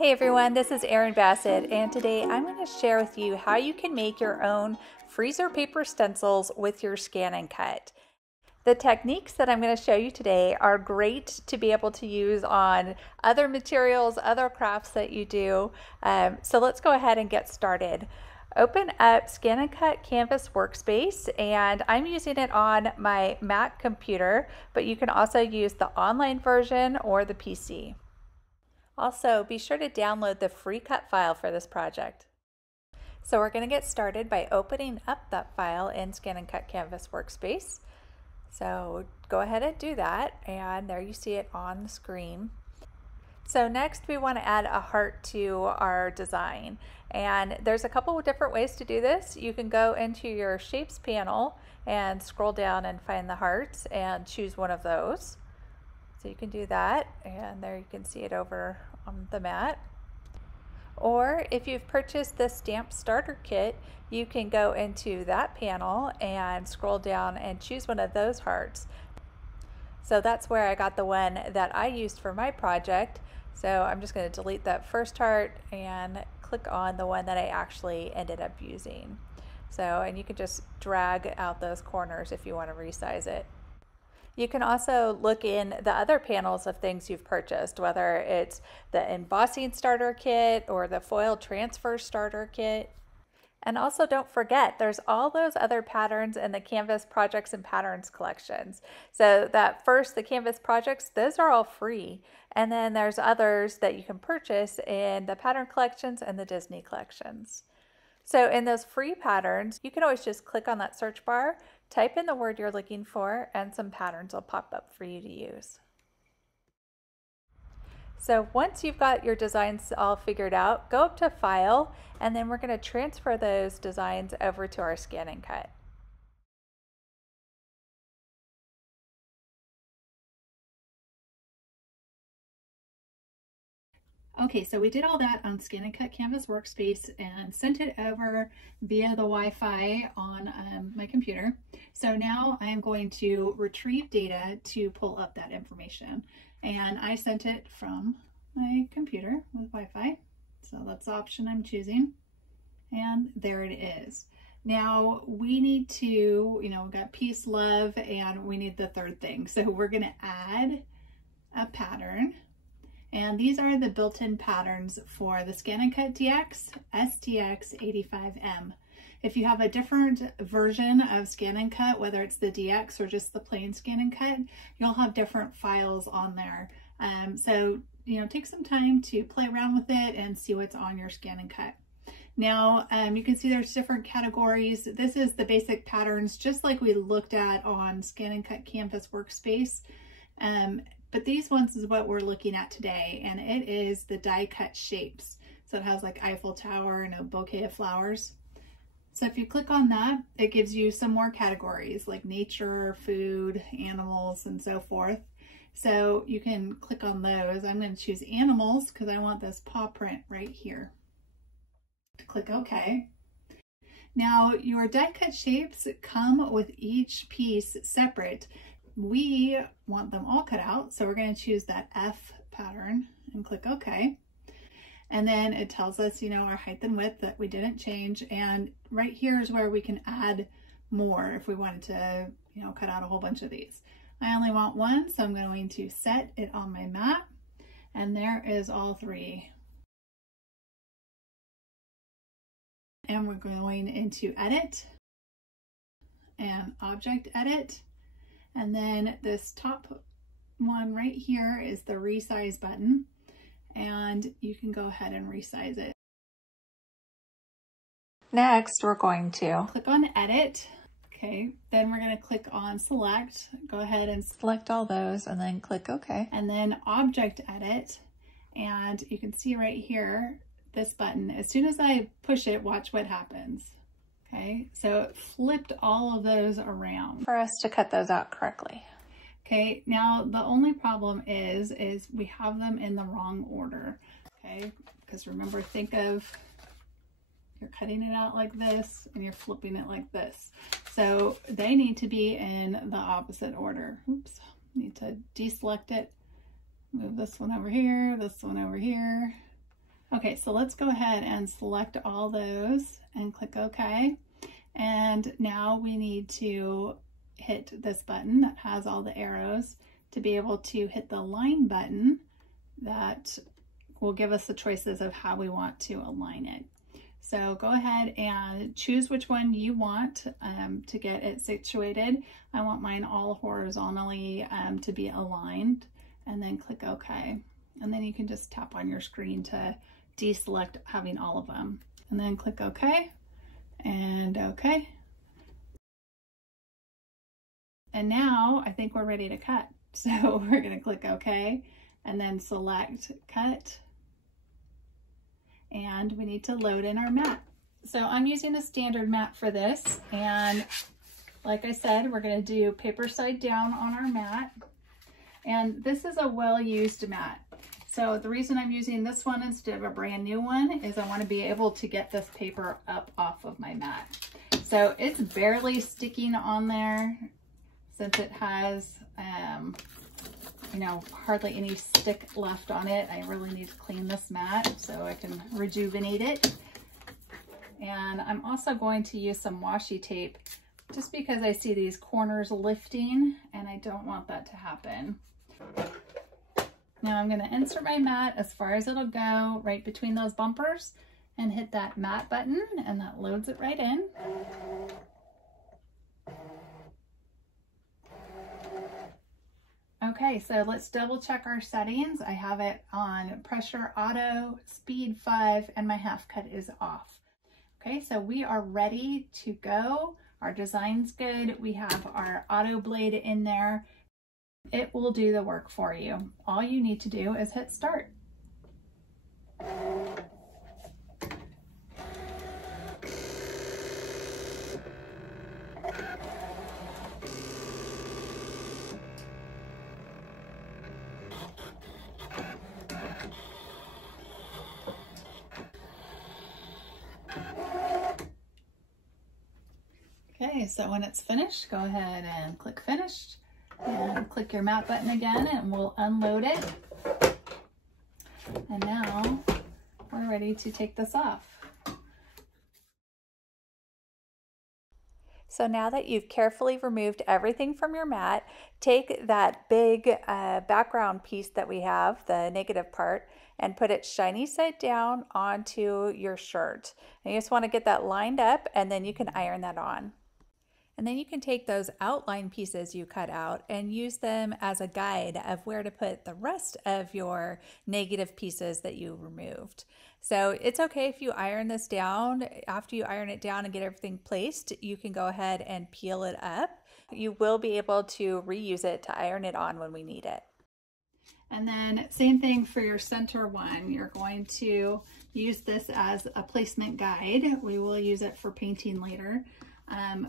Hey everyone, this is Erin Bassett, and today I'm going to share with you how you can make your own freezer paper stencils with your ScanNCut. The techniques that I'm going to show you today are great to be able to use on other materials, other crafts that you do. So let's go ahead and get started. Open up ScanNCut Canvas Workspace, and I'm using it on my Mac computer, but you can also use the online version or the PC. Also, be sure to download the free cut file for this project. So we're going to get started by opening up that file in ScanNCut Canvas Workspace. So go ahead and do that, and there you see it on the screen. So next we want to add a heart to our design, and there's a couple of different ways to do this. You can go into your Shapes panel and scroll down and find the hearts and choose one of those. So you can do that, and there you can see it over on the mat. Or if you've purchased the stamp starter kit, you can go into that panel and scroll down and choose one of those hearts. So that's where I got the one that I used for my project. So I'm just going to delete that first heart and click on the one that I actually ended up using. So, and you can just drag out those corners if you want to resize it. You can also look in the other panels of things you've purchased, whether it's the embossing starter kit or the foil transfer starter kit. And also don't forget, there's all those other patterns in the Canvas Projects and Patterns collections. So that first, the Canvas projects, those are all free. And then there's others that you can purchase in the pattern collections and the Disney collections. So in those free patterns, you can always just click on that search bar, type in the word you're looking for, and some patterns will pop up for you to use. So once you've got your designs all figured out, go up to File, and then we're going to transfer those designs over to our ScanNCut. Okay, so we did all that on ScanNCut Canvas Workspace and sent it over via the Wi-Fi on my computer. So now I am going to retrieve data to pull up that information. And I sent it from my computer with Wi-Fi. So that's the option I'm choosing. And there it is. Now we need to, we've got peace, love, and we need the third thing. So we're going to add a pattern. And these are the built-in patterns for the ScanNCut DX STX85M. If you have a different version of ScanNCut, whether it's the DX or just the plain ScanNCut, you'll have different files on there. So, take some time to play around with it and see what's on your ScanNCut. Now, you can see there's different categories. This is the basic patterns, just like we looked at on ScanNCut Canvas Workspace. But these ones is what we're looking at today, and it is the die cut shapes. So it has like Eiffel Tower and a bouquet of flowers. So if you click on that, it gives you some more categories like nature, food, animals, and so forth. So you can click on those. I'm going to choose animals because I want this paw print right here. Click OK. Now your die cut shapes come with each piece separate. We want them all cut out, so we're going to choose that F pattern and click OK. And then it tells us, our height and width that we didn't change. And right here is where we can add more if we wanted to, cut out a whole bunch of these. I only want one, so I'm going to set it on my mat. And there is all three. And we're going into Edit and Object Edit. And then this top one right here is the resize button, and you can go ahead and resize it. Next, we're going to click on Edit. Okay, then we're going to click on Select. Go ahead and select all those and then click OK. And then Object Edit. And you can see right here, this button, as soon as I push it, watch what happens. Okay, so it flipped all of those around for us to cut those out correctly. Okay, now the only problem is we have them in the wrong order. Okay, because remember, think of, you're cutting it out like this and you're flipping it like this. So they need to be in the opposite order. Oops, need to deselect it, move this one over here, Okay, so let's go ahead and select all those and click OK. And now we need to hit this button that has all the arrows to be able to hit the line button that will give us the choices of how we want to align it. So go ahead and choose which one you want to get it situated. I want mine all horizontally to be aligned, and then click OK. And then you can just tap on your screen to deselect having all of them. And then click OK and OK. And now I think we're ready to cut. So we're going to click OK and then select Cut. And we need to load in our mat. So I'm using a standard mat for this. And like I said, we're going to do paper side down on our mat. And this is a well-used mat. So the reason I'm using this one instead of a brand new one is I want to be able to get this paper up off of my mat. So it's barely sticking on there since it has, you know, hardly any stick left on it. I really need to clean this mat so I can rejuvenate it. And I'm also going to use some washi tape just because I see these corners lifting and I don't want that to happen. Now I'm going to insert my mat as far as it'll go right between those bumpers and hit that mat button, and that loads it right in. Okay, so let's double check our settings. I have it on pressure auto, speed 5, and my half cut is off. Okay, so we are ready to go. Our design's good. We have our auto blade in there. It will do the work for you. All you need to do is hit start. Okay, so when it's finished, go ahead and click finished and click your mat button again and we'll unload it. And now we're ready to take this off. So now that you've carefully removed everything from your mat, take that big background piece that we have, the negative part, and put it shiny side down onto your shirt. And you just want to get that lined up, and then you can iron that on. And then you can take those outline pieces you cut out and use them as a guide of where to put the rest of your negative pieces that you removed. So it's okay if you iron this down. After you iron it down and get everything placed, you can go ahead and peel it up. You will be able to reuse it to iron it on when we need it. And then same thing for your center one. You're going to use this as a placement guide. We will use it for painting later.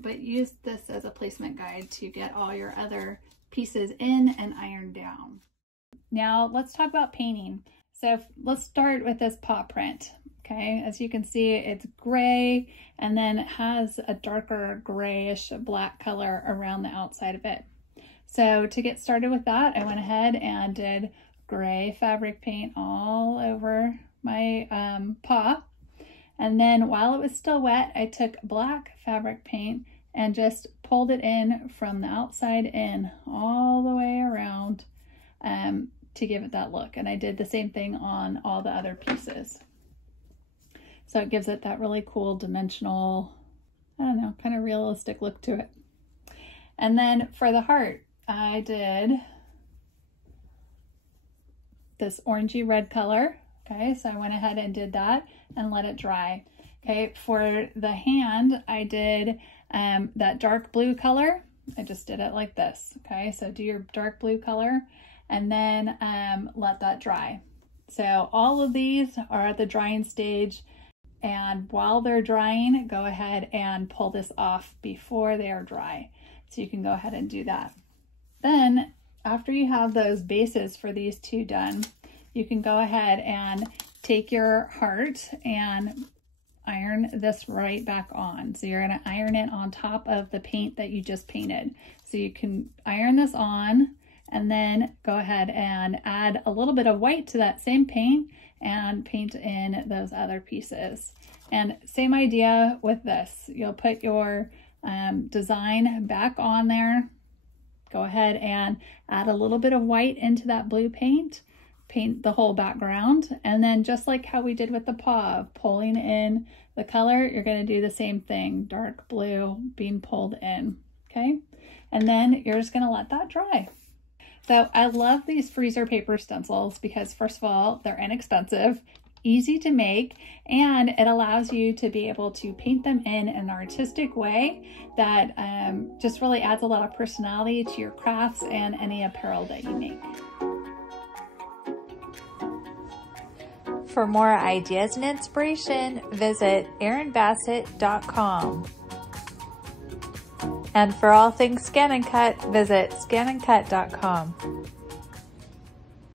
But use this as a placement guide to get all your other pieces in and ironed down. Now let's talk about painting. So let's start with this paw print. Okay, as you can see, it's gray and then it has a darker grayish black color around the outside of it. So to get started with that, I went ahead and did gray fabric paint all over my paw. And then while it was still wet, I took black fabric paint and just pulled it in from the outside in all the way around to give it that look. And I did the same thing on all the other pieces. So it gives it that really cool dimensional, I don't know, kind of realistic look to it. And then for the heart, I did this orangey red color. Okay, so I went ahead and did that and let it dry. Okay, for the hand, I did that dark blue color. I just did it like this. Okay, so do your dark blue color and then let that dry. So all of these are at the drying stage, and while they're drying, go ahead and pull this off before they are dry. So you can go ahead and do that. Then after you have those bases for these two done, you can go ahead and take your heart and iron this right back on. So you're going to iron it on top of the paint that you just painted. So you can iron this on and then go ahead and add a little bit of white to that same paint and paint in those other pieces. And same idea with this. You'll put your design back on there. Go ahead and add a little bit of white into that blue paint. Paint the whole background, and then just like how we did with the paw, pulling in the color, you're going to do the same thing, dark blue being pulled in, okay? And then you're just going to let that dry. So I love these freezer paper stencils because first of all, they're inexpensive, easy to make, and it allows you to be able to paint them in an artistic way that just really adds a lot of personality to your crafts and any apparel that you make. For more ideas and inspiration, visit erinbassett.com. And for all things ScanNCut, visit scanandcut.com.